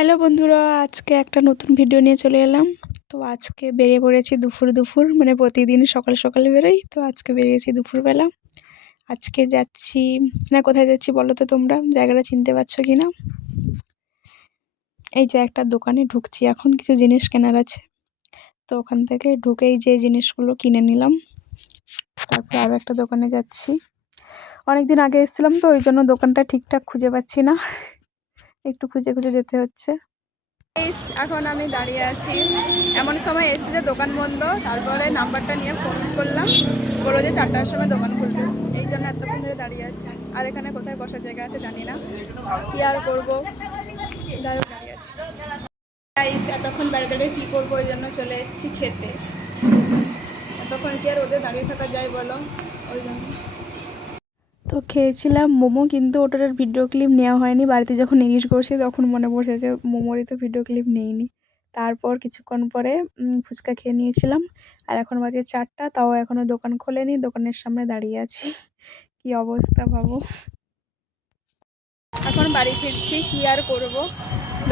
Hello বন্ধুরা, আজকে একটা নতুন ভিডিও নিয়ে চলে এলাম। তো আজকে বেরিয়ে পড়েছি দুপুর মানে প্রতিদিন সকাল সকাল বেরোই, তো আজকে বেরিয়েছি দুপুরবেলা। আজকে যাচ্ছি না, কোথায় যাচ্ছি বলো তো তোমরা? জায়গাটা চিনতে পারছো কি না? এই যে একটা দোকানে ঢুকছি, এখন কিছু জিনিস কেনার আছে, তো ওখান থেকে ঢুকেই যে জিনিসগুলো কিনে নিলাম। তারপর আরও একটা দোকানে যাচ্ছি। অনেকদিন আগে এসেছিলাম, তো ওই জন্য দোকানটা ঠিকঠাক খুঁজে পাচ্ছি না, একটু খুঁজে খুঁজে যেতে হচ্ছে। এখন আমি দাঁড়িয়ে আছি, এমন সময় এসেছে যে দোকান বন্ধ। তারপরে নাম্বারটা নিয়ে ফোন করলাম, বললো যে 4টার সময় দোকান খুলবে। এই জন্য এতক্ষণ ধরে দাঁড়িয়ে আছি। আর এখানে কোথায় বসার জায়গা আছে জানি না, কি আর করবো, যাই হোক দাঁড়িয়ে আছি। এতক্ষণ দাঁড়িয়ে দাঁড়িয়ে কী করবো, ওই জন্য চলে এসেছি খেতে। এতক্ষণ কি আর ওদের দাঁড়িয়ে থাকা যায় বলো, ওই জন্য। তো খেয়েছিলাম মোমো, কিন্তু ওটার ভিডিও ক্লিপ নেওয়া হয়নি। বাড়িতে যখন এডিট করছি তখন মনে পড়ছে যে মোমোরই তো ভিডিও ক্লিপ নেইনি। তারপর কিছুক্ষণ পরে ফুচকা খেয়ে নিয়েছিলাম। আর এখন বাজে 4টা, তাও এখনও দোকান খোলেনি, দোকানের সামনে দাঁড়িয়ে আছি। কি অবস্থা ভাবো। এখন বাড়ি ফিরছি, কি আর করব,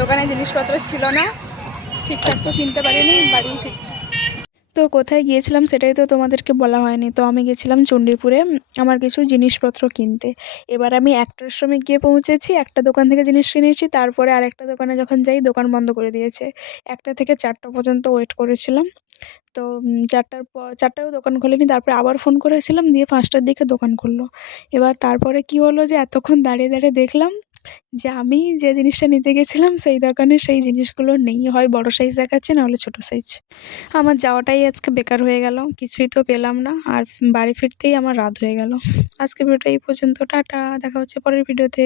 দোকানে জিনিসপত্র ছিল না, ঠিকঠাক তো কিনতে পারিনি, বাড়ি ফিরছি। তো কোথায় গিয়েছিলাম সেটাই তো তোমাদেরকে বলা হয়নি। তো আমি গেছিলাম চণ্ডীপুরে আমার কিছু জিনিসপত্র কিনতে। এবার আমি 1টার সময় গিয়ে পৌঁছেছি, একটা দোকান থেকে জিনিস কিনেছি। তারপরে আরেকটা দোকানে যখন যাই, দোকান বন্ধ করে দিয়েছে। 1টা থেকে 4টা পর্যন্ত ওয়েট করেছিলাম। তো 4টার পর 4টায়ও দোকান খোলেনি। তারপরে আবার ফোন করেছিলাম, দিয়ে 5টার দিকে দোকান খুললো। এবার তারপরে কি হলো যে এতক্ষণ দাঁড়িয়ে দাঁড়িয়ে দেখলাম যে আমি যে জিনিসটা নিতে গেছিলাম সেই দোকানে সেই জিনিসগুলো নেই, হয় বড় সাইজ দেখাচ্ছে, নাহলে ছোট সাইজ। আমার যাওয়াটাই আজকে বেকার হয়ে গেল, কিছুই তো পেলাম না। আর বাড়ি ফিরতেই আমার রাত হয়ে গেল। আজকের ভিডিওটা এই পর্যন্ত, টাটা, দেখা হচ্ছে পরের ভিডিওতে।